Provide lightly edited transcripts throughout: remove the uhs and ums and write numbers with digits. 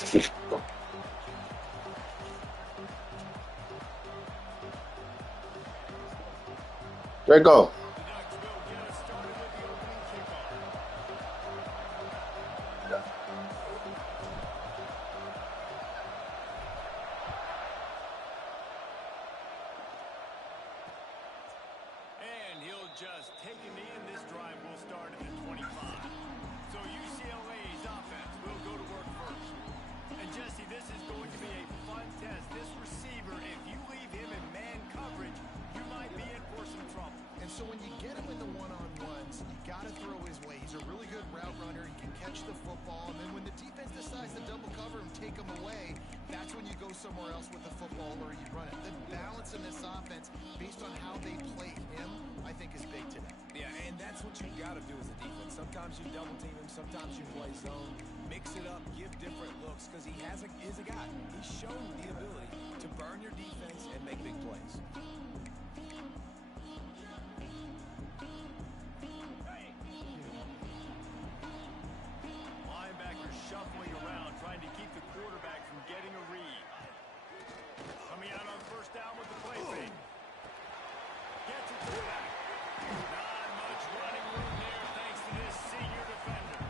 There you go. And he'll just take a knee, and this drive will start at the 25. So UCLA's offense will go to work first. And Jesse, this is going to be a fun test. This receiver, if you leave him in man coverage, you might be in for some trouble. And so when you get him in the one-on-ones, you got to throw his way. He's a really good route runner. He can catch the football. And then when the defense decides to double cover and take him away, that's when you go somewhere else with the football or you run it. The balance in this offense, based on how they play him, I think is big today. Yeah, and that's what you got to do as a defense. Sometimes you double team him, sometimes you play zone. Mix it up, give different looks, because he is a guy. He's shown the ability to burn your defense and make big plays. Linebackers shuffling around, trying to keep the quarterback from getting a read. Coming out on first down with the play fake. Gets it to the back. Not much running room there thanks to this senior defender.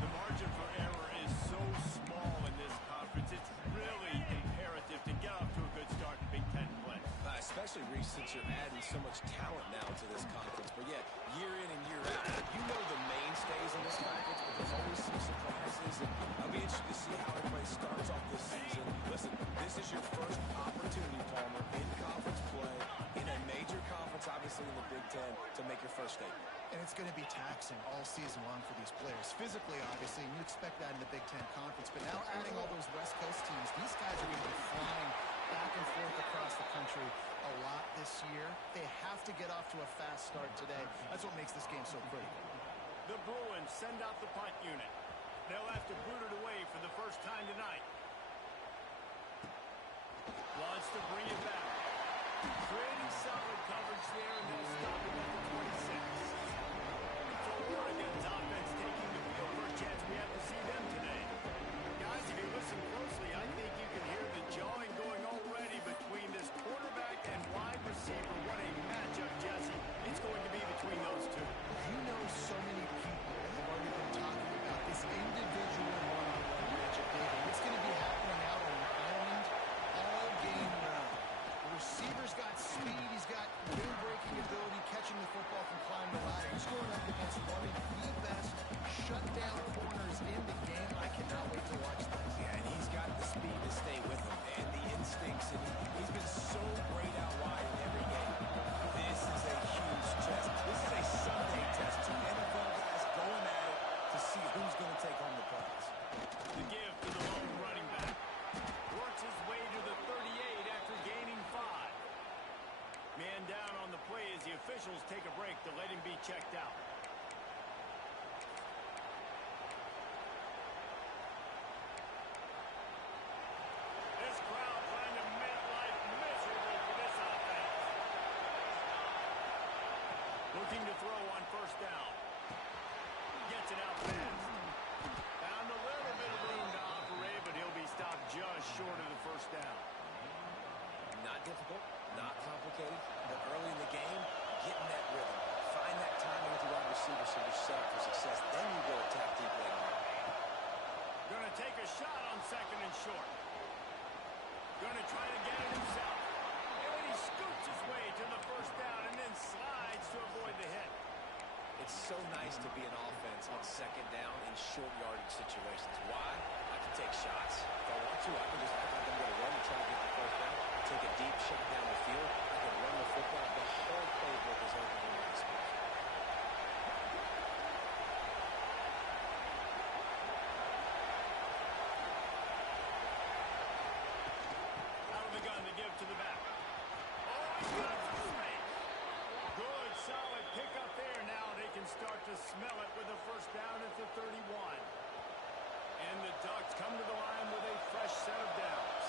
The margin for error is so small in this conference. It's really imperative to get off to a good start in Big Ten play. Especially, Reese, since you're adding so much talent now to this conference. But yeah, year in and year out, you know the mainstays in this conference, but there's always some surprises. And I'll be interested to see how everybody starts off this season. Listen, this is your first opportunity, Palmer, in conference play, in a major conference, obviously in the Big Ten, to make your first statement. And it's going to be taxing all season long for these players. Physically, obviously, and you expect that in the Big Ten Conference. But now adding all those West Coast teams, these guys are going to be flying back and forth across the country a lot this year. They have to get off to a fast start today. That's what makes this game so critical. The Bruins send out the punt unit. They'll have to boot it away for the first time tonight. Wants to bring it back. Creating solid coverage there, and they'll stop it at the 26. So Oregon's offense taking the field for a chance. We have to see them today. Guys, if you listen closely, I think you can hear the jawing going already between this quarterback and wide receiver. What a matchup, Jesse. It's going to be between those two. You know, so many people have already been talking about this individual one-on-one matchup, David. It's going to be happening out on Ireland all game long. The receiver's got speed. He's got game-breaking ability, catching the football from climb to ladder. He's going up against one of the best shutdown corners in the game. I cannot wait to watch this. Yeah, and he's got the speed to stay with him and the instincts, and he's been so great out wide in every game. This is a huge test. This is a Sunday test. Two NFL guys going at it to see who's going to take home the prize. The give to the lone running back. Works his way to the 38 after gaining 5. Man down on the play as the officials take a break to let him be checked out. This crowd trying to make life miserable for this offense. Looking to throw on first down. Gets it out fast. Found a little bit of room to operate, but he'll be stopped just short of the first down. Not difficult, not complicated, but early in the game, getting that rhythm. Find that timing with the wide receiver so you're set up for success. Then you go attack deep later on. Going to take a shot on second and short. Going to try to get it himself. And he scoots his way to the first down and then slides to avoid the hit. It's so nice to be an offense on second down in short yardage situations. Why? I can take shots. If I want to, I can just act like I'm going to run and try to get the first down. Take a deep shot down the field. I can run the football. The whole playbook is open to my disposal. Out of the gun to give to the back. Oh, he's got it straight. Good, solid pickup there. Now they can start to smell it with a first down at the 31. And the Ducks come to the line with a fresh set of downs.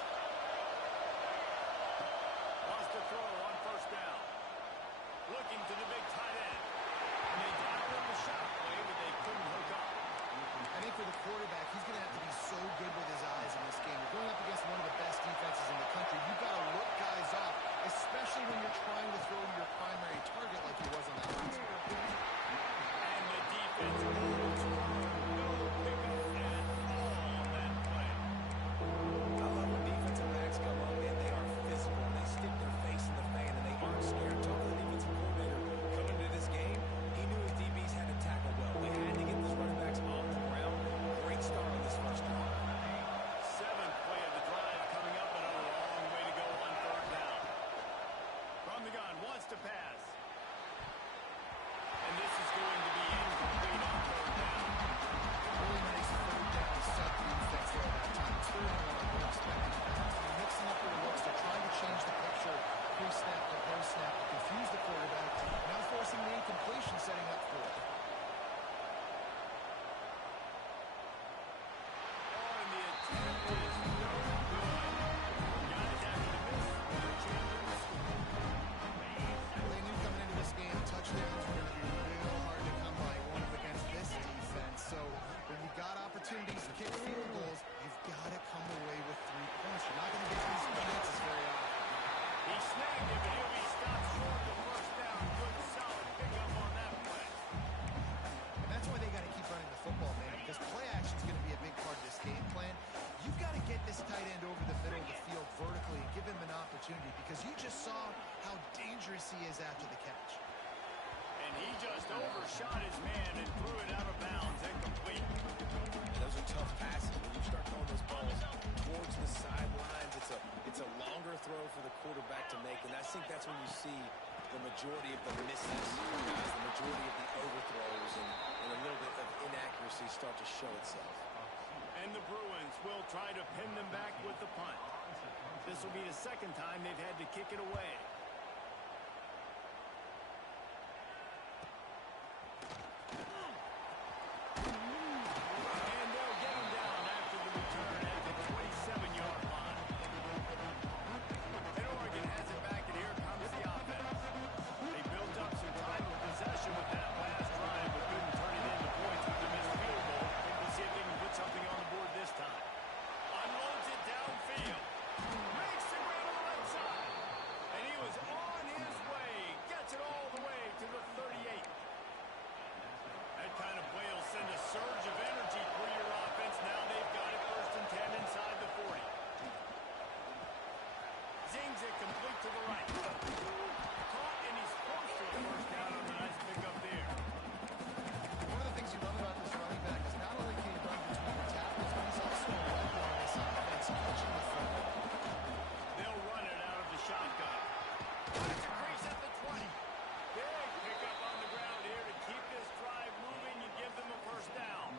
Lost a throw on first down. Looking to the big tight end. And they dialed in the shot play, but they couldn't hook up. I think for the quarterback, he's going to have to be so good with his eyes and vertically and give him an opportunity, because you just saw how dangerous he is after the catch. And he just overshot his man and threw it out of bounds, incomplete. And those are tough passes. When you start throwing those balls towards the sidelines, it's a longer throw for the quarterback to make, and I think that's when you see the majority of the misses, the majority of the overthrows, and a little bit of inaccuracy start to show itself. And the Bruins will try to pin them back with the punt. This will be the second time they've had to kick it away. And they'll get him down after the return at the 27-yard line. And Oregon has it back, and here comes the offense. They built up some time of possession with that last drive, but couldn't turn it into points with the missed field goal. We'll see if they can put something on the board this time. Unloads it downfield. Makes the grab on the right side. And he was on his way. Gets it all the way to the 38. That kind of play will send a surge of energy through your offense. Now they've got it 1st and 10 inside the 40. Zings it complete to the right. Caught, and he's close to a first down on the nice pickup there. One of the things you love about this running back is not only can he run between the tackles, but he's also a weapon on this offense, catching the football. They'll run it out of the shotgun. Finds a crease at the 20. Big pickup on the ground here to keep this drive moving and give them a first down.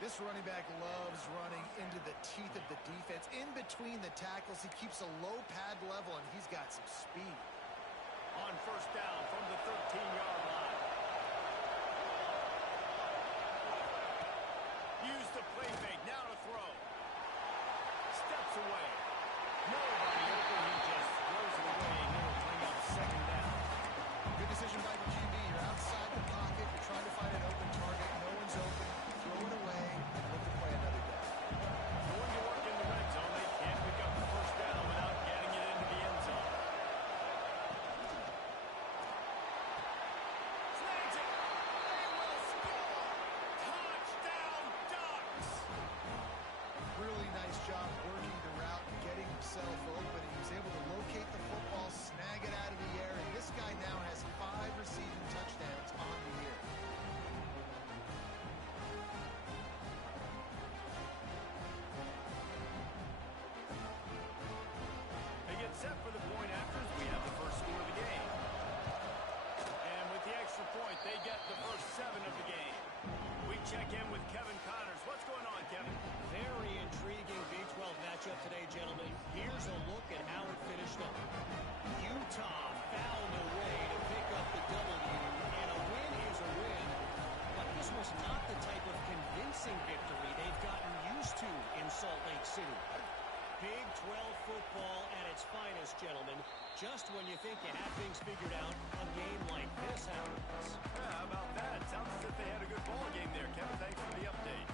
This running back loves running into the teeth of the defense. In between the tackles, he keeps a low pad level, and he's got some speed. On first down from the 13-yard line. Use the play fake, now to throw. Steps away. Nobody open, he just throws it away, and it'll bring up second down. Good decision by the QB. You're outside the pocket. You're trying to find an open target. No one's open. Throw it away and look to play another down. Going to work in the red zone. They can't pick up the first down without getting it into the end zone. Snags it. They will score. Touchdown, Ducks. Really nice job working the route and getting himself open. He was able to locate the football, snag it out of the air, and this guy now has 5 receiving touchdowns on the year. They get set for the point afters. We have the first score of the game. And with the extra point, they get the first 7 of the game. We check in with Kevin Connors. What's going on, Kevin? Very intriguing Big 12 matchup today, gentlemen. Here's a look at how it finished up. Utah found a way to pick up the W, and a win is a win. But this was not the type of convincing victory they've gotten used to in Salt Lake City. Big 12 football at its finest, gentlemen. Just when you think you have things figured out, a game like this happens. Yeah, how about that? Sounds as if they had a good ball game there. Kevin, thanks for the update.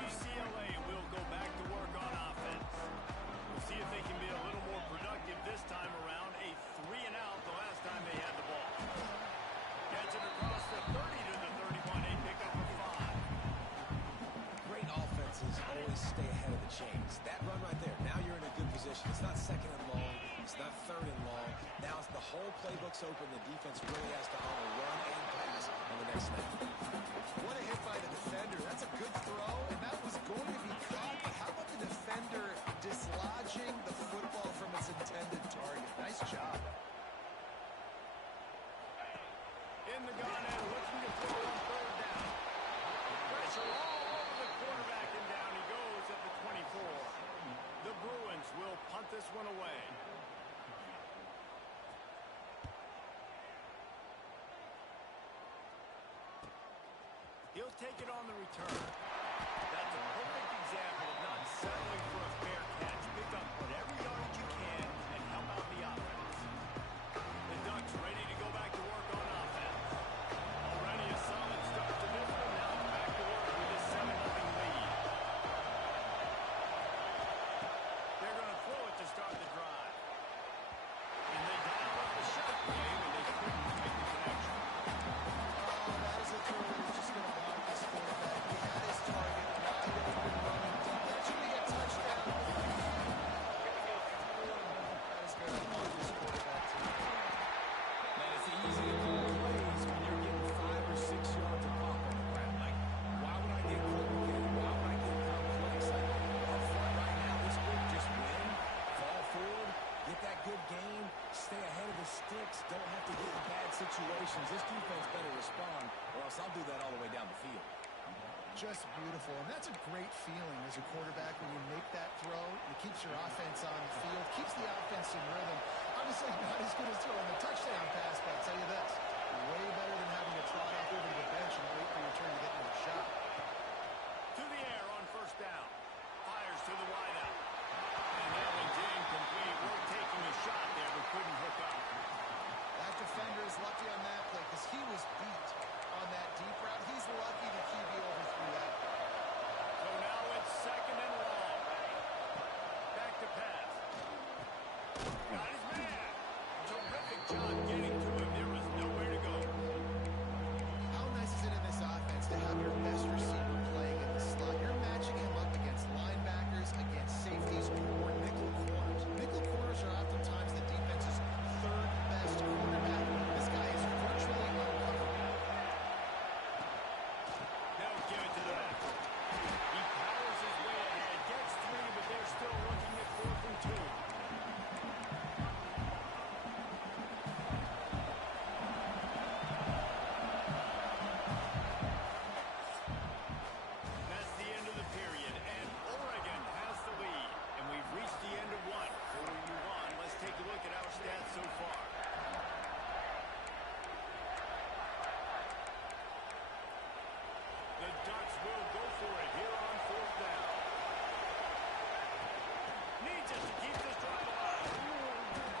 UCLA will go back to work on offense. We'll see if they can be a little more productive this time around. A 3-and-out the last time they had the ball. Gets it across the 30 to the 31. A pickup of 5. Great offenses always stay ahead of the chains. That run right there, now you're in a good position. It's not 2nd and long. It's not 3rd and long. Now it's the whole playbook's open. The defense really has to honor run and pass on the next snap. What a hit by the defender. That's a good throw, and that was going to be caught. But how about the defender dislodging the football from its intended target? Nice job. In the gun and looking to throw on 3rd down. Pressure all over the quarterback, and down he goes at the 24. The Bruins will punt this one away. He'll take it on the return. That's a perfect example of not settling for a fair catch. Pick up whatever yardage you can and help out the offense. The Ducks ready to go back to work on offense. Already a solid start to this one. Now back to work with a 7-0 lead. They're going to throw it to start the drive. And they dial up the shot game, and they couldn't make the connection. Oh, that is a throw that was just going to block this quarterback. He had his situations, this defense better respond, or else I'll do that all the way down the field. Just beautiful, and that's a great feeling as a quarterback when you make that throw. It keeps your offense on the field, keeps the offense in rhythm. Obviously not as good as throwing a touchdown pass, but I'll tell you this, way better than having to trot off over to the bench and wait for your turn to get your shot. To the air on first down. Fires to the wideout. And that one's incomplete. We're taking a shot there, but couldn't hook up. That defender is lucky on that play because he was beat on that deep route. He's lucky the QB overthrew that. So now it's second and long. Back to pass. Got his man. Terrific job getting to him. There was nowhere to go. How nice is it in this offense to have your best receiver playing in the slot? You're matching him up against linebackers, against safeties, or nickel corners. Nickel corners are oftentimes the defense's third best cornerback. This guy is virtually uncovered. Now give it to the back. He powers his way ahead, gets three, but they're still looking at 4th and 2. That's the end of the period, and Oregon has the lead. And we've reached the end of one. Before we move on, let's take a look at our stats so far. The Ducks will go for it here on 4th down. Needs it to keep this drive alive.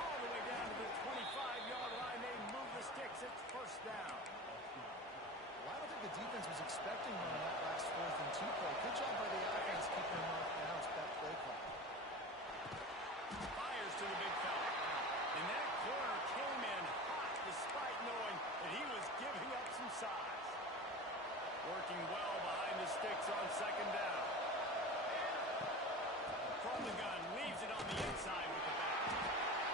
All the way down to the 25-yard line. They move the sticks. It's first down. Well, I don't think the defense was expecting one on that last 4th and 2 play. Good job by the offense keeping them off balance with that play call. Fires to the big fella. And that corner came in hot despite knowing that he was giving up some size. Working well behind the sticks on second down. From the gun, leaves it on the inside with the back.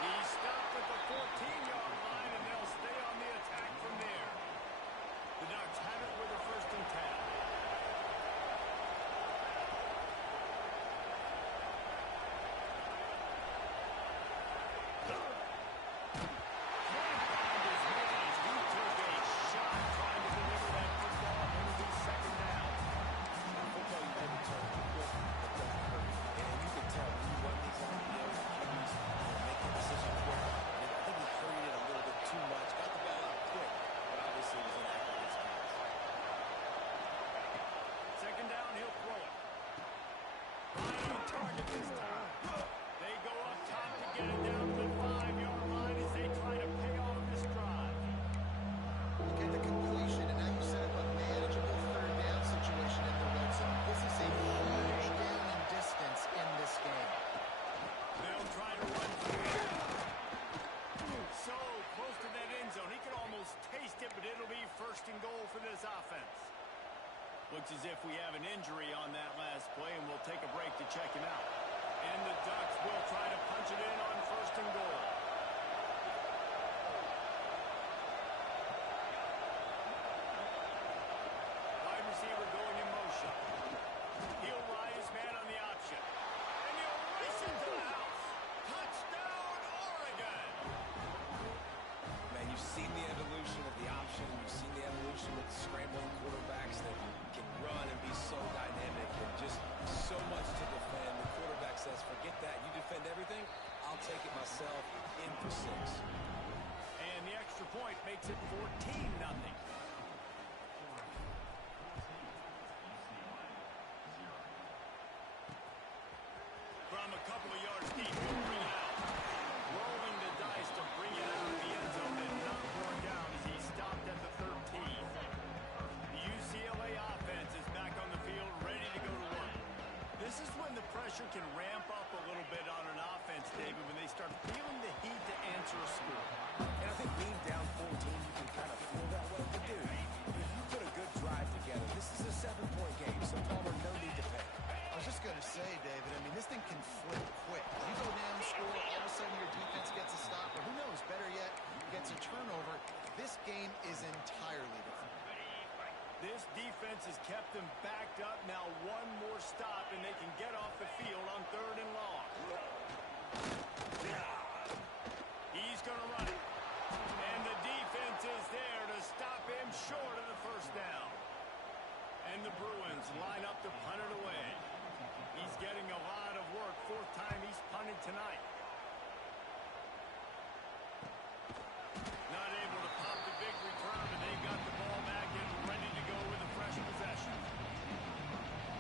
He stopped at the 14-yard line, and they'll stay on the attack from there. The Ducks have it with a 1st and 10. Second down, he'll throw it. Right on target this time. They go up top to get it down to the 5-yard line as they try to pay off this drive. You get the completion, and now you set up a manageable 3rd down situation in the red zone. This is a huge down in distance in this game. They'll try to run through it. So close to that end zone. He could almost taste it, but it'll be 1st and goal for this offense. Looks as if we have an injury on that last play, and we'll take a break to check him out. And the Ducks will try to punch it in on 1st and goal. Wide receiver going in motion. He'll ride his man on the option. And he'll race into the house. Touchdown, Oregon! Man, you've seen the evolution of the option. You've seen the evolution with the scrambling quarterbacks that can run and be so dynamic and just so much to defend. The quarterback says, forget that. You defend everything, I'll take it myself in for 6. And the extra point makes it 14-0. From a couple of yards deep, he'll bring it out. Rolling the dice to bring it out of the end zone and not brought down as he stopped at the 13. The UCLA offense is back on the field, ready to go to work. This is when the pressure can ramp up a little bit on an offense, David, when they start feeling the heat to answer a score. And I think being down 14, you can kind of feel that way. But dude, if you put a good drive together, this is a 7-point game, so Palmer, no need to panic. I was just going to say, David, I mean, this thing can flip quick. You go down, score, all of a sudden your defense gets a stop, or who knows, better yet, gets a turnover. This game is entirely different. This defense has kept them backed up. Now one more stop, and they can get off the field on 3rd and long. He's going to run it. And the defense is there. tonight. Not able to pop the big return, but they got the ball back and ready to go with a fresh possession.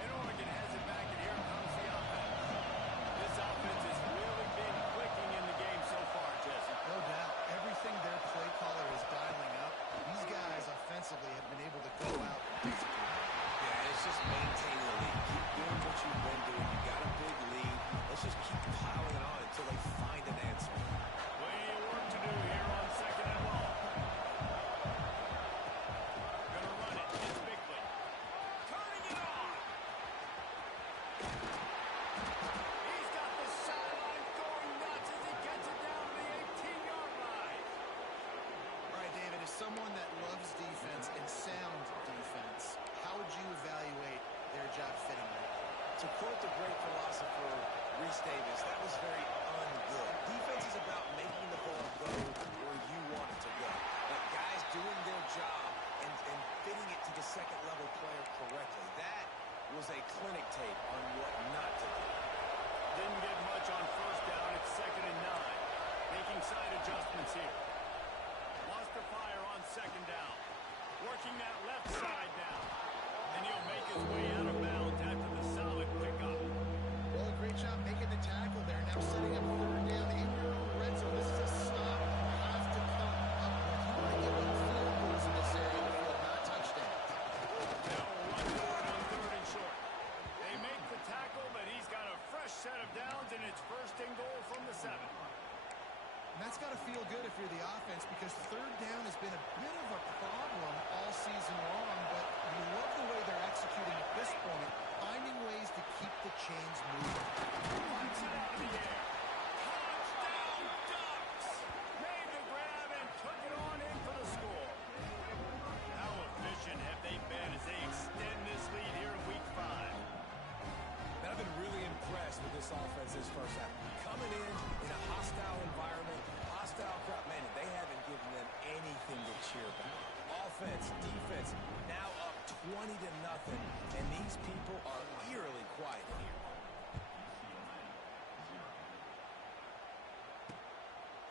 And Oregon has it back, and here comes the offense. This offense has really been clicking in the game so far, Jesse. No doubt. Everything their play caller is dialing up, these guys offensively have been able to go out and execute. Yeah, it's just maintaining the lead. Keep doing what you've been doing. You got a big lead. Let's just keep piling it on until they find an answer. Plenty of work to do here on 2nd and long. Gonna run it. It's Bickley. Turning it on. He's got the sideline going nuts as he gets it down to the 18-yard line. All right, David, as someone that loves defense and sound defense, how would you evaluate their job fitting right? To quote the great philosopher Reese Davis, that was very ungood. Defense is about making the ball go where you want it to go. But guys doing their job and fitting it to the second-level player correctly. That was a clinic tape on what not to do. Didn't get much on first down. It's 2nd and 9. Making side adjustments here. Lost the fire on 2nd down. Working that left side now. And he'll make his way out of bounds after the solid pickup. Well, great job making the tackle there. Now setting up 3rd down in your own red zone. This is a stop you have to come up with. You want to get them field goals in this area of the field, not touchdowns. They'll run for it on 3rd and short. They make the tackle, but he's got a fresh set of downs, and it's 1st and goal from the 7. And that's got to feel good if you're the offense, because 3rd down has been a bit of a problem all season long, but you love the way they're executing at this point, finding ways to keep the chains moving. Punch it out of the air. Touchdown Ducks! Made the grab and took it on in for the score. How efficient have they been as they extend this lead here in Week 5? I've been really impressed with this offense this first half. Coming in a hostile environment, hostile crowd, man, they haven't given them anything to cheer about. Offense, defense, now up 20-0, and these people are eerily quiet here.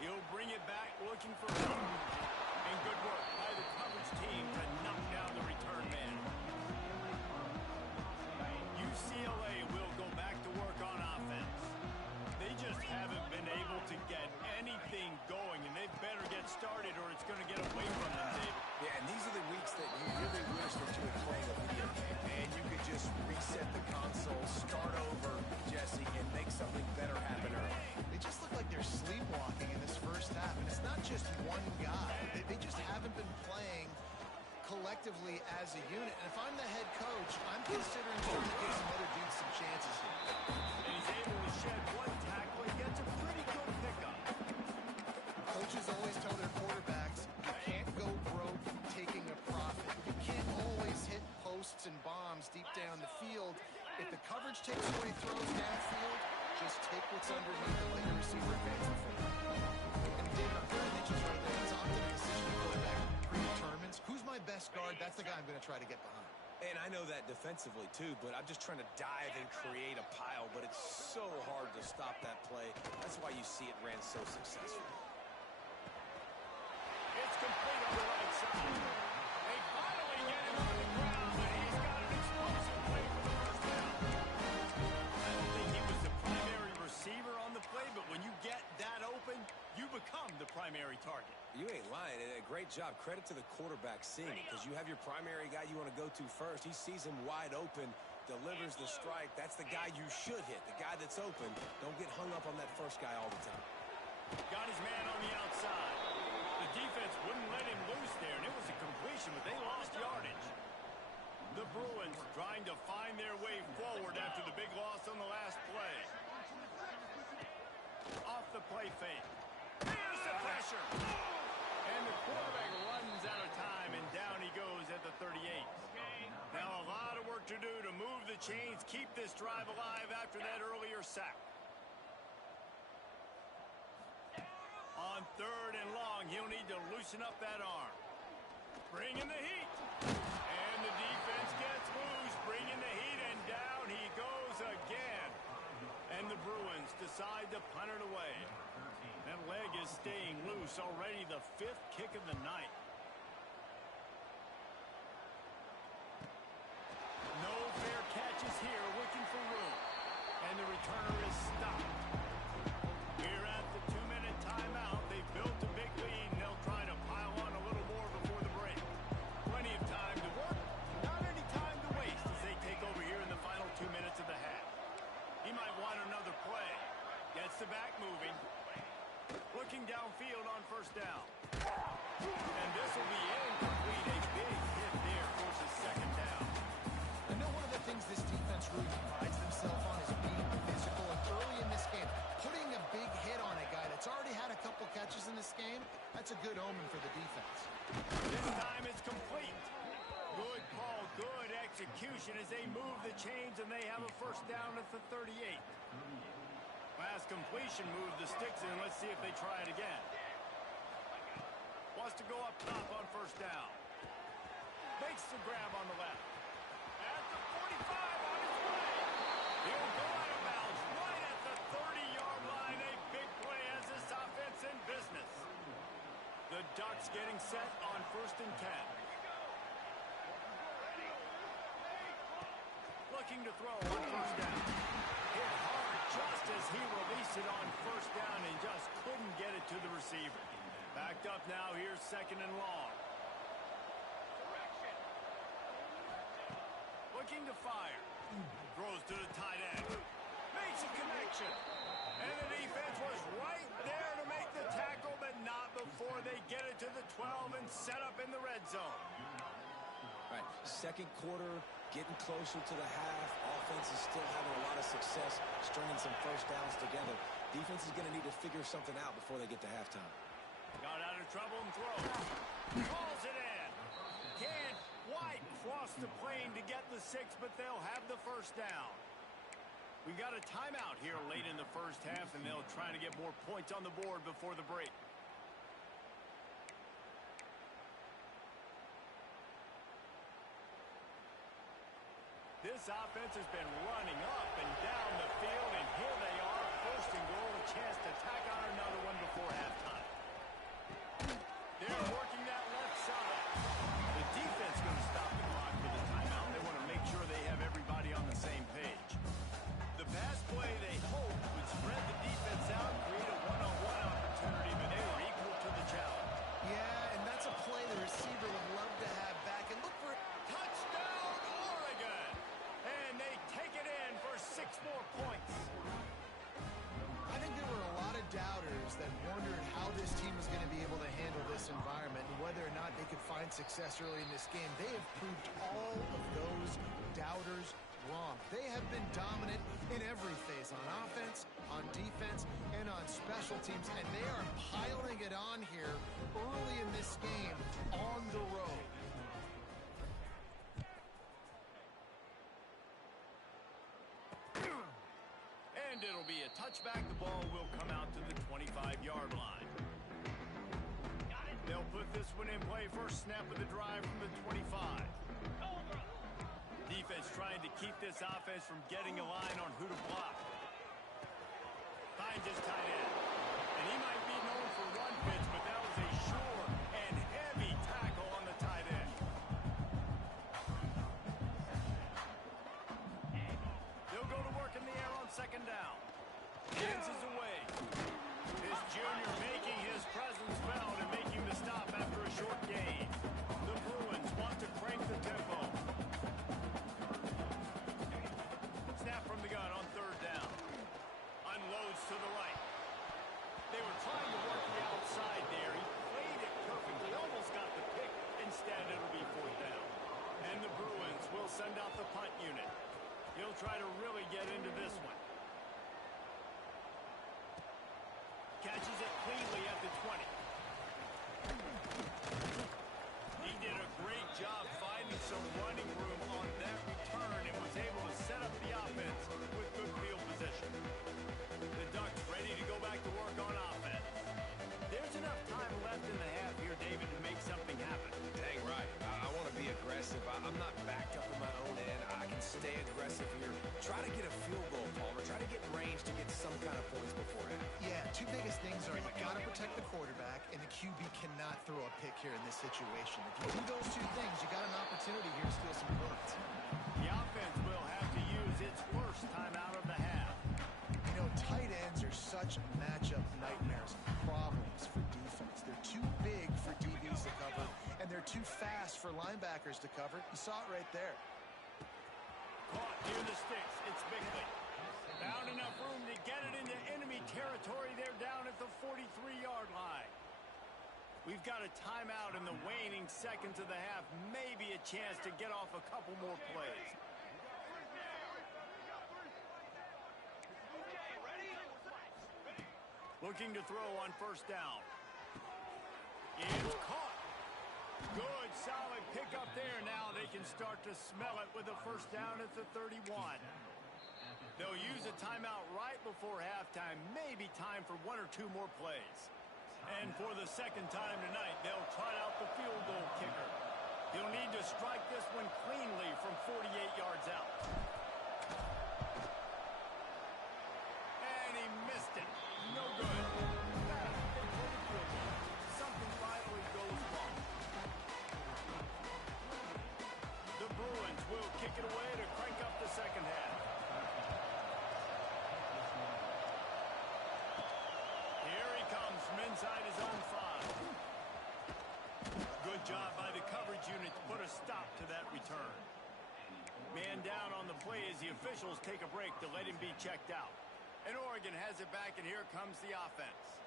He'll bring it back looking for help. And good work by the coverage team to knock down the return man. UCLA will go back to work on offense. They just haven't been able to get anything going, and they better get started or it's going to get away from them, David. Yeah, and these are the weeks that you really wish that you were playing a video game, and you could just reset the console, start over, Jesse, and make something better happen early. They just look like they're sleepwalking in this first half, and it's not just one guy. They just haven't been playing collectively as a unit. And if I'm the head coach, I'm considering trying to give some other dudes some chances here. And he's able to shed one tackle and gets a pretty good pickup. Coaches always tell their quarterbacks, you can't go broke taking a profit. You can't always hit posts and bombs deep down the field. If the coverage takes away throws downfield, just take what's underneath and let your receiver advance the field. And David, I'm glad that you're right there. It's often a decision the quarterback predetermines. Who's my best guard? That's the guy I'm going to try to get behind. And I know that defensively, too, but I'm just trying to dive and create a pile, but it's so hard to stop that play. That's why you see it ran so successfully. It's complete on the right side. They finally get him on the ground, but he's got an explosive play for the first down. I don't think he was the primary receiver on the play, but when you get that open, you become the primary target. You ain't lying, and a great job. Credit to the quarterback seeing it, because you have your primary guy you want to go to first. He sees him wide open, delivers the strike. That's the guy you should hit, the guy that's open. Don't get hung up on that first guy all the time. Got his man on the outside. The defense wouldn't let him loose there, and it was a completion, but they lost yardage. The Bruins trying to find their way forward after the big loss on the last play. Off the play fake. Here's the pressure. And the quarterback runs out of time, and down he goes at the 38. Now a lot of work to do to move the chains, keep this drive alive after that earlier sack. On 3rd and long, he'll need to loosen up that arm. Bringing the heat. And the defense gets loose, bringing the heat, and down he goes again. And the Bruins decide to punt it away. That leg is staying loose, already the 5th kick of the night. No fair catches here, looking for room. And the returner is stopped. Here at the 2-minute timeout, they've built a big lead, and they'll try to pile on a little more before the break. Plenty of time to work, not any time to waste as they take over here in the final 2 minutes of the half. He might want another play. Gets the back moving. Looking downfield on first down. And this will be incomplete. A big hit there forces second down. I know one of the things this defense really prides themselves on is being physical. And early in this game, putting a big hit on a guy that's already had a couple catches in this game, that's a good omen for the defense. This time it's complete. Good call, good execution as they move the chains, and they have a first down at the 38. Last completion moved the sticks in. Let's see if they try it again. Wants to go up top on first down. Makes the grab on the left. At the 45 on his way. He'll go out of bounds right at the 30-yard line. A big play as this offense in business. The Ducks getting set on 1st and 10. Looking to throw on first down. Hit hard just as he released it on first down and just couldn't get it to the receiver. Backed up now, here's 2nd and long. Looking to fire. Throws to the tight end. Makes a connection. And the defense was right there to make the tackle, but not before they get it to the 12 and set up in the red zone. All right, second quarter, getting closer to the half. Offense is still having a lot of success stringing some first downs together. Defense is going to need to figure something out before they get to halftime. Got out of trouble and throws. Calls it in. Can't quite cross the plane to get the 6, but they'll have the first down. We got a timeout here late in the first half, and they'll try to get more points on the board before the break. This offense has been running up and down the field, and here they are, 1st and goal, a chance to tack on another one before halftime. They're working that left side. The defense going to stop the clock for the timeout. They want to make sure they have everybody on the same page. The pass play they hope would spread the defense out and create a one-on-one opportunity, but they were equal to the challenge. Yeah, and that's a play the receiver would love to have back. And look for Touchdown, Oregon! And they take it in for 6 more points. I think there were a lot of doubters that wondered how this team was going to be able to handle this environment and whether or not they could find success early in this game. They have proved all of those doubters wrong. They have been dominant in every phase, on offense, on defense, and on special teams, and they are piling it on here early in this game on the road. And it'll be a touchback. The ball will come out to the 25-yard line. They'll put this one in play. First snap of the drive from the 25. Defense trying to keep this offense from getting a line on who to block. Finds his tight end. And he might be known for run fits, but that was a sure and heavy tackle on the tight end. They'll go to work in the air on 2nd down. Jens is away. This junior making his presence felt and making the stop after a short gain. The Bruins want to crank the tempo. Snap from the gun on 3rd down. Unloads to the right. They were trying to work the outside there. He played it perfectly. Almost got the pick. Instead, it'll be 4th down. And the Bruins will send out the punt unit. He'll try to really get into this one. Catches it cleanly at the 20. He did a great job finding some running room on that return and was able to set up the offense with good field position. The Ducks ready to go back to work on offense. There's enough time left in the half here, David, to make something happen. Dang right. I want to be aggressive. I'm not backed up in my own end. I can stay aggressive here. Try to get a field goal, Palmer. Try to get range to get some kind of points before half. Yeah, two biggest things are you got to protect the quarterback, and the QB cannot throw a pick here in this situation. If you do those two things, you got an opportunity here to steal some points. The offense will have to use its first timeout of the half. You know, tight ends are such matchup nightmares and problems for defense. They're too big for DBs to cover, and they're too fast for linebackers to cover. You saw it right there. Caught near the sticks. It's Bickley. Found enough room to get it into enemy territory. They're down at the 43-yard line. We've got a timeout in the waning seconds of the half. Maybe a chance to get off a couple more plays. Looking to throw on first down. It's caught. Good, solid pickup there. Now they can start to smell it with a first down at the 31. They'll use a timeout right before halftime. Maybe time for one or two more plays. And for the second time tonight, they'll try out the field goal kicker. He'll need to strike this one cleanly from 48 yards out. And he missed it. No good. Something finally goes wrong. The Bruins will kick it away to crank up the second half. Here he comes from inside his own 5. Good job by the coverage unit to put a stop to that return. Man down on the play as the officials take a break to let him be checked out. And Oregon has it back, and here comes the offense.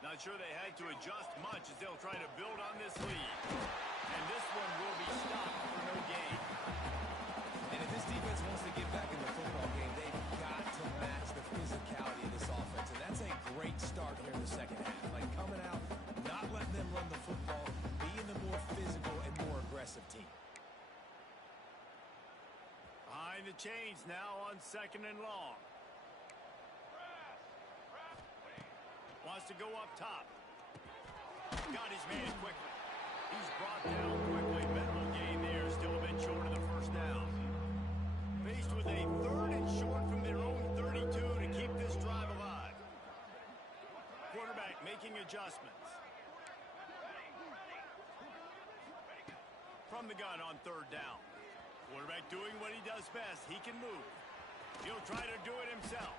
Not sure they had to adjust much as they'll try to build on this lead. And this one will be stopped for no gain. And if this defense wants to get back in the football game, they've got to match the physicality of this offense. And that's a great start here in the second half. Like coming out, not letting them run the football, being the more physical and more aggressive team. Behind the chains now on second and long. Wants to go up top. Got his man quickly. He's brought down quickly. Minimal gain there. Still a bit short of the first down. Faced with a third and short from their own 32 to keep this drive alive. Quarterback making adjustments. From the gun on third down. Quarterback doing what he does best. He can move. He'll try to do it himself.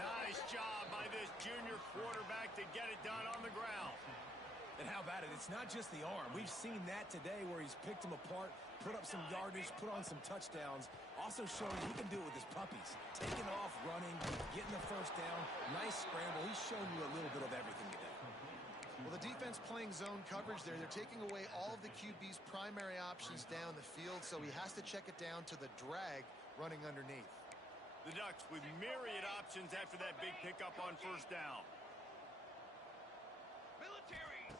Nice job by this junior quarterback to get it done on the ground. And how about it? It's not just the arm. We've seen that today where he's picked them apart, put up some yardage, put on some touchdowns. Also showing he can do it with his puppies. Taking off, running, getting the first down. Nice scramble. He's shown you a little bit of everything today. Well, the defense playing zone coverage there. They're taking away all of the QB's primary options down the field, so he has to check it down to the drag running underneath. The Ducks with myriad options after that big pickup on first down. Military.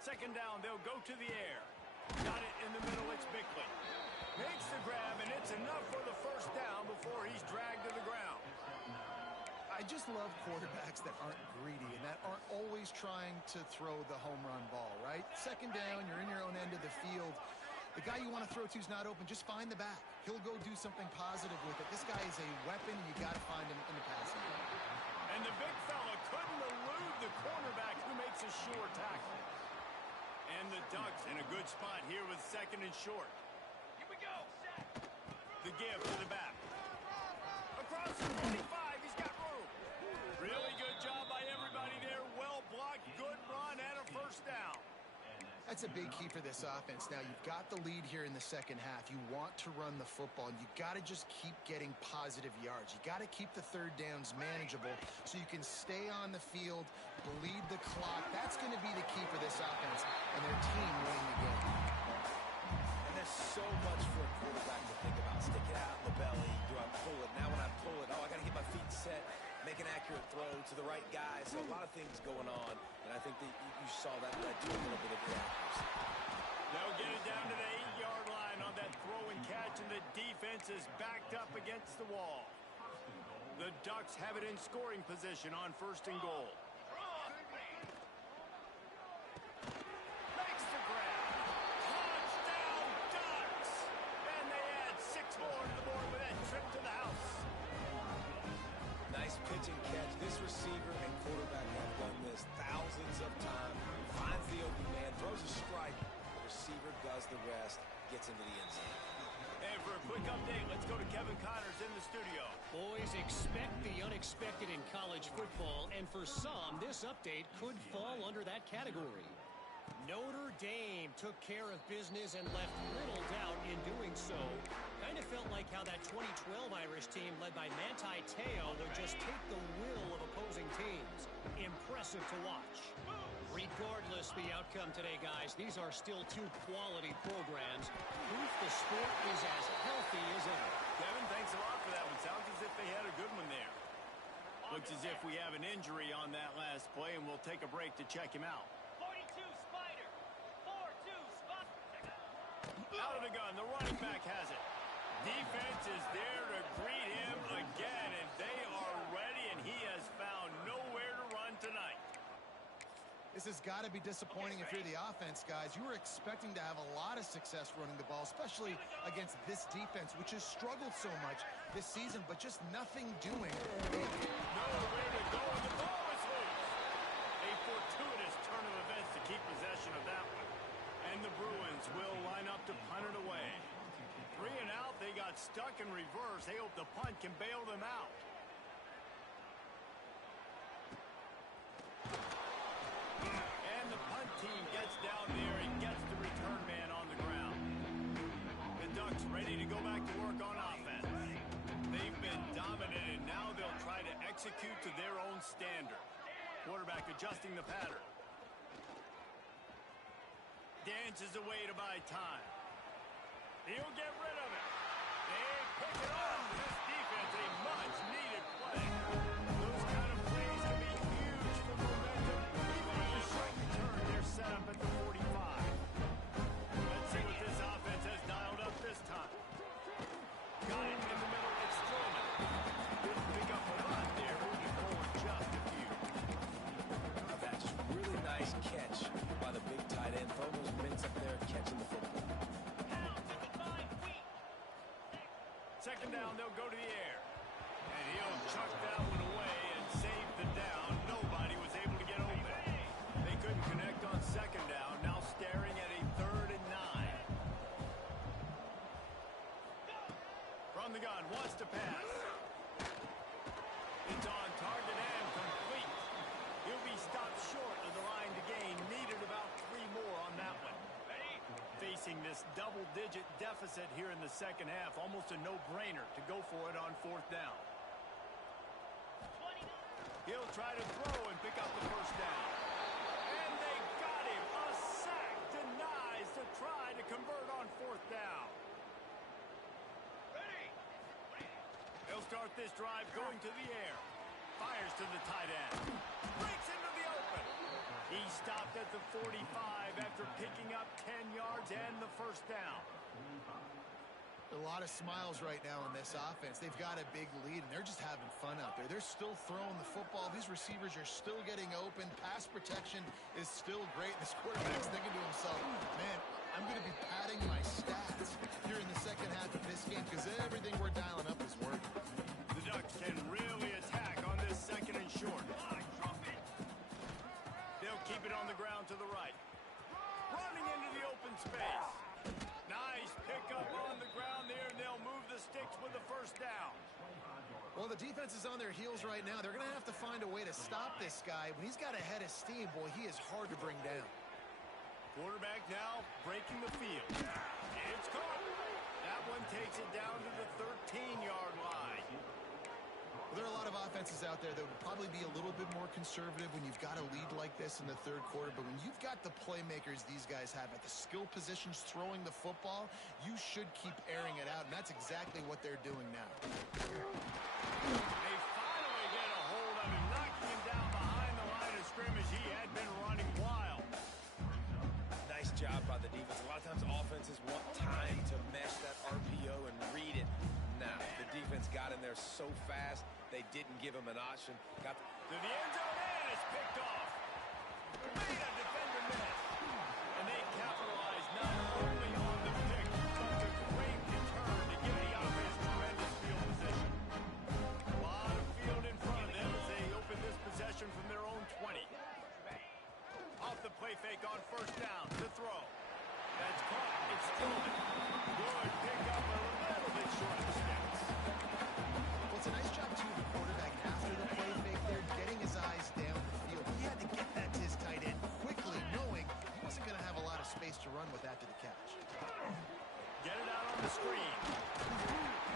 Second down, they'll go to the air. Got it in the middle, it's Bickley. Makes the grab, and it's enough for the first down before he's dragged to the ground. I just love quarterbacks that aren't greedy and that aren't always trying to throw the home run ball, right? Second down, you're in your own end of the field. The guy you want to throw to is not open. Just find the back. He'll go do something positive with it. This guy is a weapon, and you got to find him in the passing game. And the big fella couldn't elude the cornerback who makes a sure tackle. And the Ducks in a good spot here with second and short. Here we go. The give to the back. Across the 25, he's got room. Really good job by everybody there. Well blocked, good run, and a first down. That's a big key for this offense. Now, you've got the lead here in the second half. You want to run the football. You got to just keep getting positive yards. You got to keep the third downs manageable so you can stay on the field, bleed the clock. That's going to be the key for this offense and their team winning the game. And there's so much for a quarterback to think about. Stick it out in the belly. Do I pull it? Now when I pull it, I got to get my feet set, make an accurate throw to the right guy. So a lot of things going on. And I think that you saw that led to a little bit of inaccuracy. They'll get it down to the 8-yard line on that throw and catch, and the defense is backed up against the wall. The Ducks have it in scoring position on first and goal. Makes the grab. Touchdown, Ducks! And they add 6 more to the board with that trip to the house. Nice pick pitch and catch. This receiver and quarterback have done this thousands of times. Finds the open man, throws a strike. The receiver does the rest, gets into the end zone. And for a quick update, let's go to Kevin Connors in the studio. Boys, expect the unexpected in college football, and for some, this update could fall under that category. Notre Dame took care of business and left little doubt in doing so. Kind of felt like how that 2012 Irish team led by Manti Te'o would just take the will of opposing teams. Impressive to watch. Regardless the outcome today, guys, these are still two quality programs. Proof the sport is as healthy as ever. Kevin, thanks a lot for that one. Sounds as if they had a good one there. Looks as if we have an injury on that last play, and we'll take a break to check him out. 42 Spider. 4-2 Spider. Out of the gun, the running back has it. Defense is there to greet him again, and they are ready, and he has found nowhere to run tonight. This has got to be disappointing if you're the offense, guys. You were expecting to have a lot of success running the ball, especially against this defense, which has struggled so much this season, but just nothing doing. No way to go, and the ball is loose. A fortuitous turn of events to keep possession of that one. And the Bruins will line up to punt it away. 3 and out, they got stuck in reverse. They hope the punt can bail them out. And the punt team gets down there and gets the return man on the ground. The Ducks ready to go back to work on offense. They've been dominant, and now they'll try to execute to their own standard. Quarterback adjusting the pattern. Dances away to buy time. He'll get rid of it. They pick it off. This defense, a much-needed play. Those kind of plays can be huge for momentum. Even on a short return, they're set up at the 45. Let's see what this offense has dialed up this time. Got it in the middle. It's Strowman. Didn't pick up a lot there. Moving forward just a few. That's really nice catch by the big tight end. Throwing those mints up there, catching the football. Second down, they'll go to the air. And he'll chuck that one away and save the down. Nobody was able to get open. They couldn't connect on second down. Now staring at a 3rd and 9. From the gun, wants to pass. It's on target and complete. He'll be stopped short of the line to gain. Needed about 3 more on that one. Facing this double-digit deficit here in the second half, almost a no-brainer to go for it on 4th down. He'll try to throw and pick up the first down. And they got him. A sack denies to try to convert on 4th down. They'll start this drive going to the air. Fires to the tight end. Breaks into the open. He stopped at the 45 after picking up 10 yards and the first down. A lot of smiles right now in this offense. They've got a big lead, and they're just having fun out there. They're still throwing the football. These receivers are still getting open. Pass protection is still great. This quarterback's thinking to himself, man, I'm going to be padding my stats here in the second half of this game because everything we're dialing up is working. The Ducks can really attack on this 2nd and short. They'll keep it on the ground to the right. Running into the open space. Nice pickup on the ground there, and they'll move the sticks with the first down. Well, the defense is on their heels right now. They're going to have to find a way to stop this guy. When he's got a head of steam, boy, he is hard to bring down. Quarterback now breaking the field. It's caught. That one takes it down to the 13-yard line. Well, there are a lot of offenses out there that would probably be a little bit more conservative when you've got a lead like this in the 3rd quarter. But when you've got the playmakers these guys have at the skill positions throwing the football, you should keep airing it out. And that's exactly what they're doing now. They finally get a hold of him, knocking him down behind the line of scrimmage. He had been running wild. Nice job by the defense. A lot of times offenses want time to mesh that RPO and read it. Nah, the defense got in there so fast, they didn't give him an option. Got To the end zone, and it's picked off. Made a defender miss. And they capitalized not only on the pick, but the great return to give the offense tremendous field position. A lot of field in front of them. play fake on first down to throw. That's caught. It's still good pickup, a little bit short of the sticks. Well, it's a nice job, too, the quarterback after the play fake there, getting his eyes down the field. He had to get that to his tight end quickly, knowing he wasn't going to have a lot of space to run with after the catch. Get it out on the screen.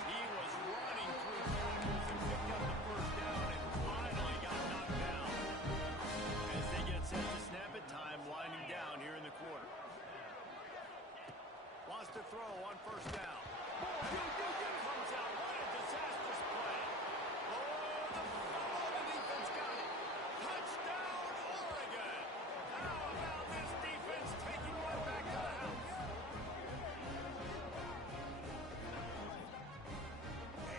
He was running through tackles and picked up the first down and finally got knocked down. As they get set to snap it, time winding down here in the quarter. Wants to throw on first down. Comes out. What a disastrous play. Oh, the defense got it. Touchdown, Oregon. How about this defense taking one back to the house?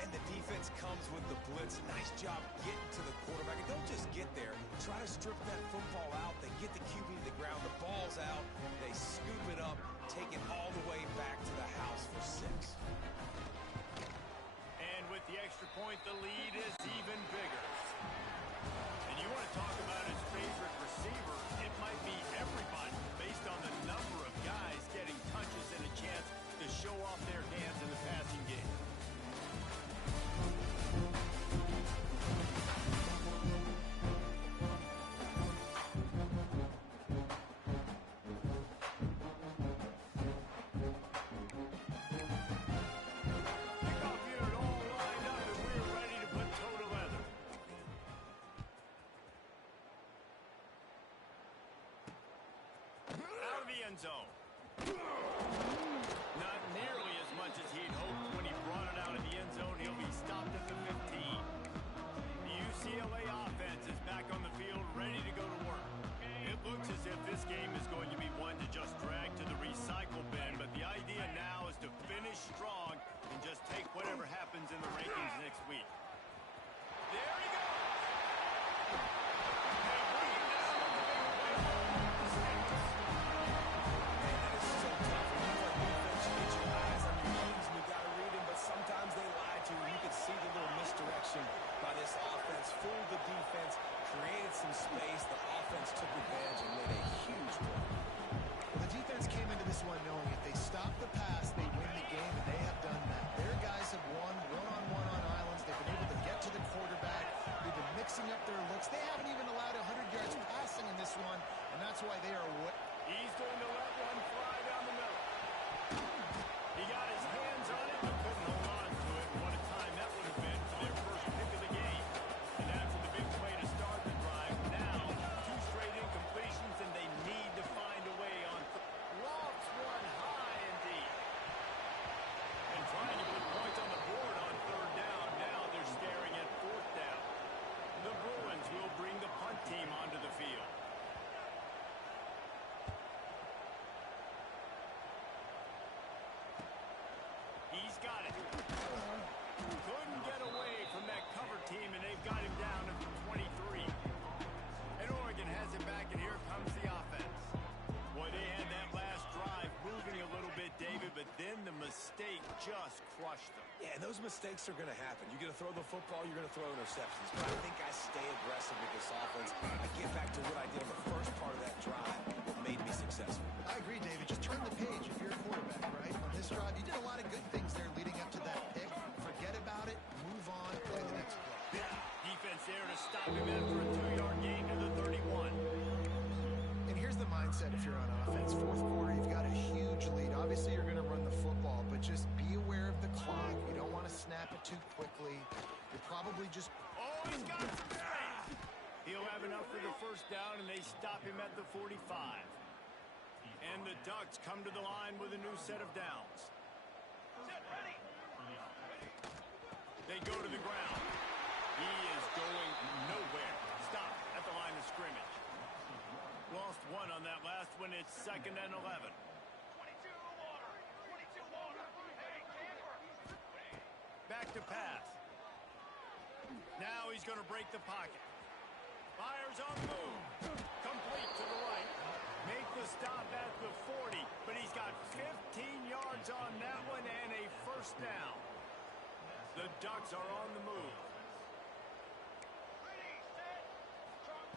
And the defense comes with the blitz. Nice job getting to the quarterback. And don't just get there. Try to strip that football out. They get the QB to the ground. The ball's out. They scoop it up, take it all the way back to the house for 6. And with the extra point, the lead is even bigger. And you want to talk about his favorite receiver, it might be everybody based on the number of guys getting touches and a chance to show off their hands in the passing game. Kickoff unit all lined up and we're ready to put toe to leather. Out of the end zone. Not nearly as much as he'd hoped when he brought it out of the end zone. He'll be stopped at the 15. The UCLA offense is back on the field, ready to go to work. It looks as if this game is going to be one to just drag to the recycle bin, but the idea now is to finish strong and just take whatever happens in the rankings next week. There he goes! They bring him down with the big play. The sticks. Man, that is so tough. When you play defense, you get your eyes on your E's and you got to read them, but sometimes they lie to you. You can see the little misdirection by this offense. Fooled the defense, created some space. The offense took advantage and made a huge play. Well, the defense came into this one knowing if they stop the pass, they win the game, and they have done that. Their guys have won one-on-one on islands. They've been able to get to the quarterback. They've been mixing up their looks. They haven't even allowed 100 yards passing in this one, and that's why they are He's going to let one fly down the middle. He got his hands on it, but couldn't hold on to it. What a time that would have been for their first pick of the game. And after the big play to start the drive, now 2 straight incompletions, and they need to find a way on. Lofts one high and deep. And trying to put points on the board on 3rd down. Now they're staring at 4th down. The Bruins will bring the punt team onto the field. He's got it. Couldn't get away from that cover team, and they've got him down at the 23. And Oregon has it back, and here comes the offense. Boy, they had that last drive moving a little bit, David, but then the mistake just crushed them. Yeah, those mistakes are going to happen. You're going to throw the football, you're going to throw interceptions. But I think I stay aggressive with this offense. I get back to what I did in the first part of that drive that made me successful. I agree, David. Just turn the page if you're a quarterback, right? On this drive, you did a lot of good things there leading up to that pick. Forget about it. Move on. Play the next play. Defense there to stop him after a 2-yard gain to the 31. And here's the mindset if you're on offense. 4th quarter, you've got a huge lead. Obviously, you're going to run the football, but just be aware of the clock. You don't want to snap it too quickly. You're probably just... Oh, he's got some space. He'll have enough for the first down, and they stop him at the 45. And the Ducks come to the line with a new set of downs. They go to the ground. He is going nowhere. Stop at the line of scrimmage. Lost 1 on that last one. It's 2nd and 11. 22 water. 22 water. Hey, camper. Back to pass. Now he's going to break the pocket. Fires on the move. Complete to the right. Make the stop at the 40, but he's got 15 yards on that one and a first down. The Ducks are on the move. Ready, set, jump.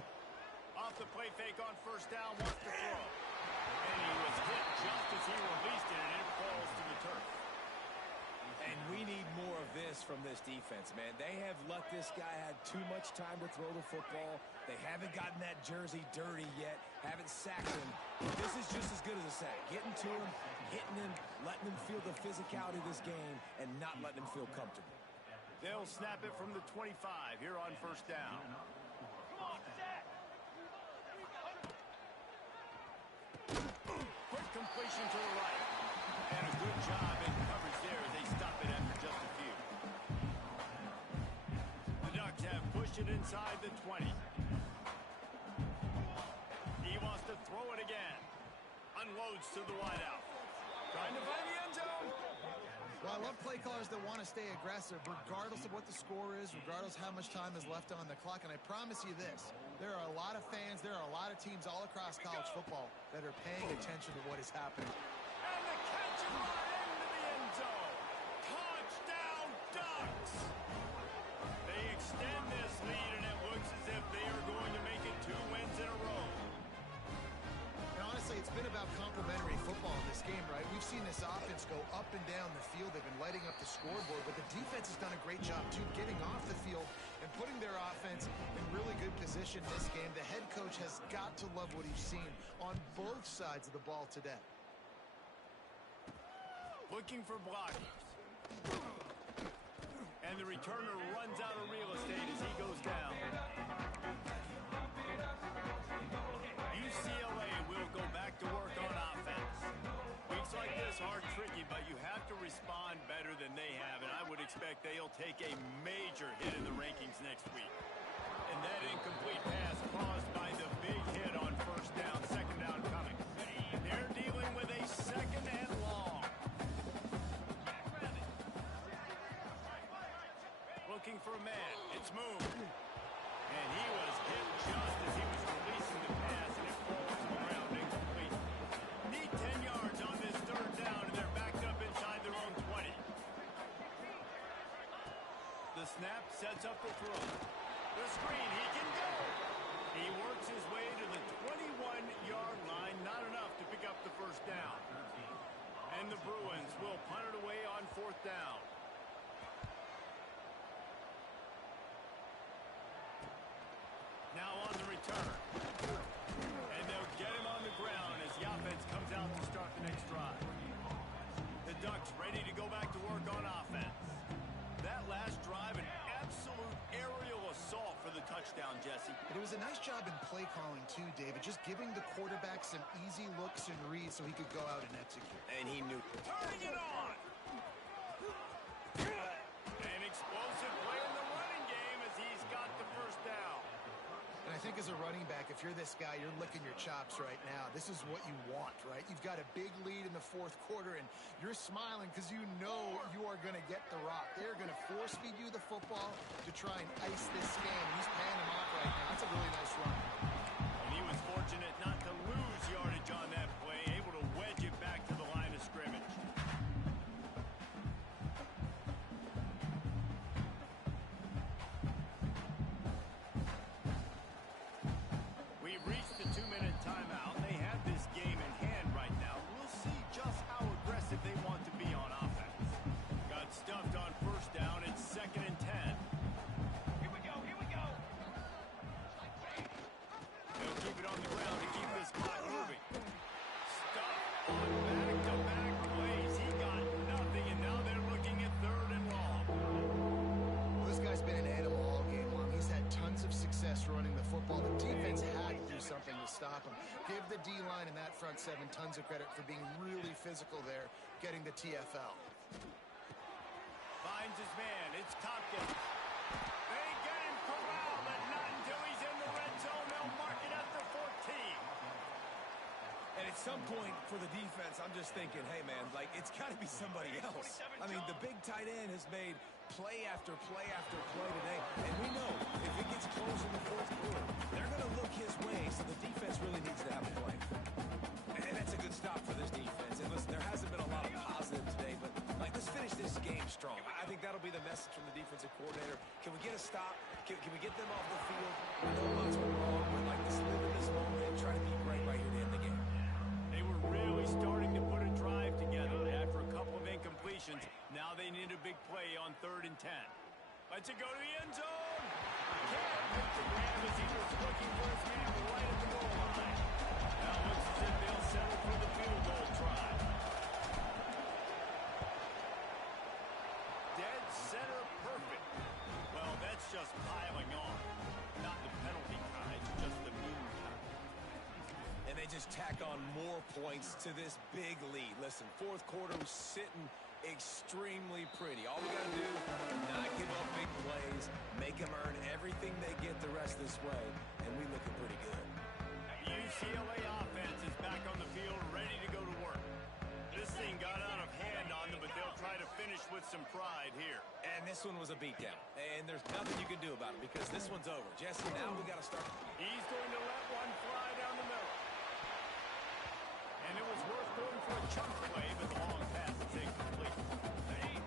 Off off the play fake on first down, wants to throw. And he was hit just as he released it, and it falls to the turf. And we need more of this from this defense, man. They have let this guy have too much time to throw the football. They haven't gotten that jersey dirty yet, haven't sacked him. This is just as good as a sack. Getting to him, hitting him, letting him feel the physicality of this game, and not letting him feel comfortable. They'll snap it from the 25 here on first down. Come on, set. Quick completion to the right. And a good job in coverage there as they stop it after just a few. The Ducks have pushed it inside the 20. He wants to throw it again. Unloads to the wideout. Trying to find the end zone. Well, I love play callers that want to stay aggressive regardless of what the score is, regardless how much time is left on the clock. And I promise you this, there are a lot of fans, there are a lot of teams all across college football that are paying attention to what is happening. And the catch is right into the end zone. Touchdown, Ducks! They extend this lead, and it looks as if they are going to make it 2 wins in a row. And honestly, it's been about complementary football in this game, right? We've seen this offense go up and down the field. They've been lighting up the scoreboard, but the defense has done a great job, too, getting off the field and putting their offense in really good position this game. The head coach has got to love what he's seen on both sides of the ball today. Looking for blockers. And the returner runs out of real estate as he goes down. UCLA will go back to work on offense. Weeks like this are tricky, but you have to respond better than they have, and I would expect they'll take a major hit in the rankings next week. And that incomplete pass caused by the big hit on first down, second down coming. They're dealing with a second and long. Looking for a man. It's moved. And he was hit just as he was releasing the pass, and it falls to the ground incomplete. Need 10 yards on this third down, and they're backed up inside their own 20. The snap sets up the throw. The screen, he can go. He works his way to the 21-yard line, not enough to pick up the first down. And the Bruins will punt it away on fourth down. Now on the return. And they'll get him on the ground as the offense comes out to start the next drive. The Ducks ready to go back to work on offense. That last drive, an absolute aerial assault for the touchdown, Jesse. But it was a nice job in play calling, too, David. Just giving the quarterback some easy looks and reads so he could go out and execute. And he knew. Turning it on! An explosive play in the running game as he's got the first down. And I think as a running back, if you're this guy, you're licking your chops right now. This is what you want, right? You've got a big lead in the fourth quarter, and you're smiling because you know you are going to get the rock. They're going to force feed you the football to try and ice this game. He's paying him off right now. That's a really nice run. And he was fortunate not to lose yardage on that play, able to wedge it back to the line of scrimmage. We've reached the 2-minute timeout. They have this game in hand right now. We'll see just how aggressive they want to be on offense. Got stuffed on first down. It's 2nd and 10. Here we go, here we go. They'll keep it on the ground to keep this clock moving. Stuffed on back-to-back plays. He got nothing, and now they're looking at 3rd and long. Well, this guy's been an animal all game long. He's had tons of success running the football. The defense had to do something to stop him. Give the D-line and that front seven tons of credit for being really physical there, getting the TFL. Finds his man. It's Tompkins. They get him corralled, but not until he's in the red zone. They'll mark it at the 14. And at some point for the defense, I'm just thinking, hey, man, like, it's got to be somebody else. I mean, the big tight end has made play after play after play today. And we know if it gets close in the fourth quarter, they're going to look his way, so the defense really needs to have a play. And that's a good stop for this defense. And listen, there hasn't been a lot of positive today, but, like, let's finish this game strong. I think that'll be the message from the defensive coordinator. Can we get a stop? Can we get them off the field? I know lots went wrong, but, like, let's live in this on 3rd and 10. Lets it go to the end zone. Can't make the grab as he was looking for his man right at the goal line. Now it looks as if they'll settle for the field goal try. Dead center perfect. Well, that's just piling on. Not the penalty kind, just the mean kind. And they just tack on more points to this big lead. Listen, fourth quarter was sitting extremely pretty. All we got to do is not give up big plays, make them earn everything they get the rest of this way, and we looking pretty good. UCLA offense is back on the field, ready to go to work. This thing got out of hand on them, but they'll try to finish with some pride here. And this one was a beatdown, and there's nothing you can do about it because this one's over. Jesse, now we got to start. He's going to let one fly down the middle. And it was worth going for a chunk play, but the long pass is incomplete.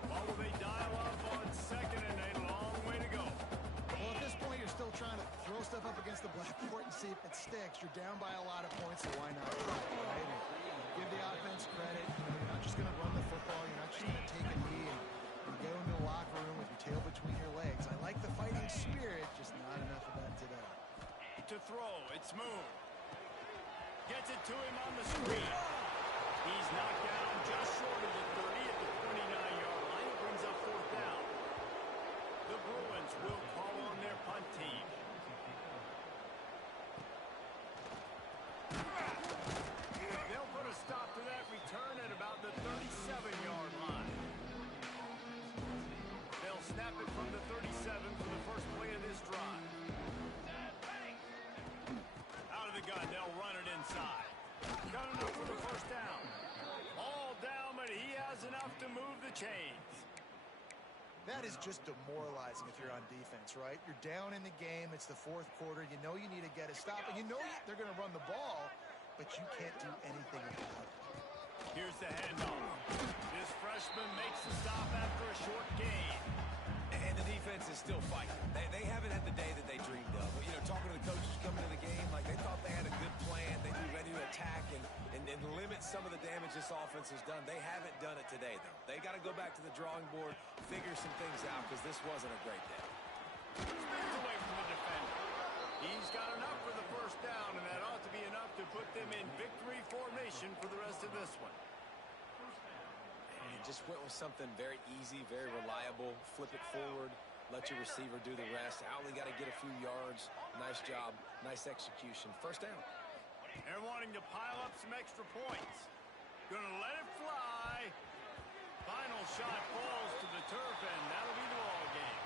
What will they dial up on 2nd and a long way to go? Well, at this point, you're still trying to throw stuff up against the blackboard and see if it sticks. You're down by a lot of points, so why not try, right? And give the offense credit. You know, you're not just going to run the football. You're not just going to take a knee and go into the locker room with your tail between your legs. I like the fighting spirit, just not enough of that today. To throw, it's Moon. Gets it to him on the screen. He's knocked down just short of the 30 at the 29-yard line. It brings up 4th down. The Bruins will call on their punt team. They'll put a stop to that return at about the 37-yard line. They'll snap it from the 37 for the first play of this drive. Out of the gun, they'll run it inside. Got enough for the 1st down. All down, but he has enough to move the chains. That is just demoralizing if you're on defense, right? You're down in the game. It's the 4th quarter. You know you need to get a stop, and you know they're going to run the ball, but you can't do anything about it. Here's the handoff. This freshman makes the stop after a short gain. And the defense is still fighting. They haven't had the day that they dreamed of. You know, talking to the coaches coming to the game, like they thought they had a good plan. They'd be ready to attack and limit some of the damage this offense has done. They haven't done it today, though. They got to go back to the drawing board, figure some things out, because this wasn't a great day. Spins away from the defender. He's got enough for the 1st down, and that ought to be enough to put them in victory formation for the rest of this one. And just went with something very easy, very reliable. Flip it forward, let your receiver do the rest. I only got to get a few yards. Nice job, nice execution. 1st down. They're wanting to pile up some extra points. Gonna let it fly. Final shot falls to the turf, and that'll be the ball game.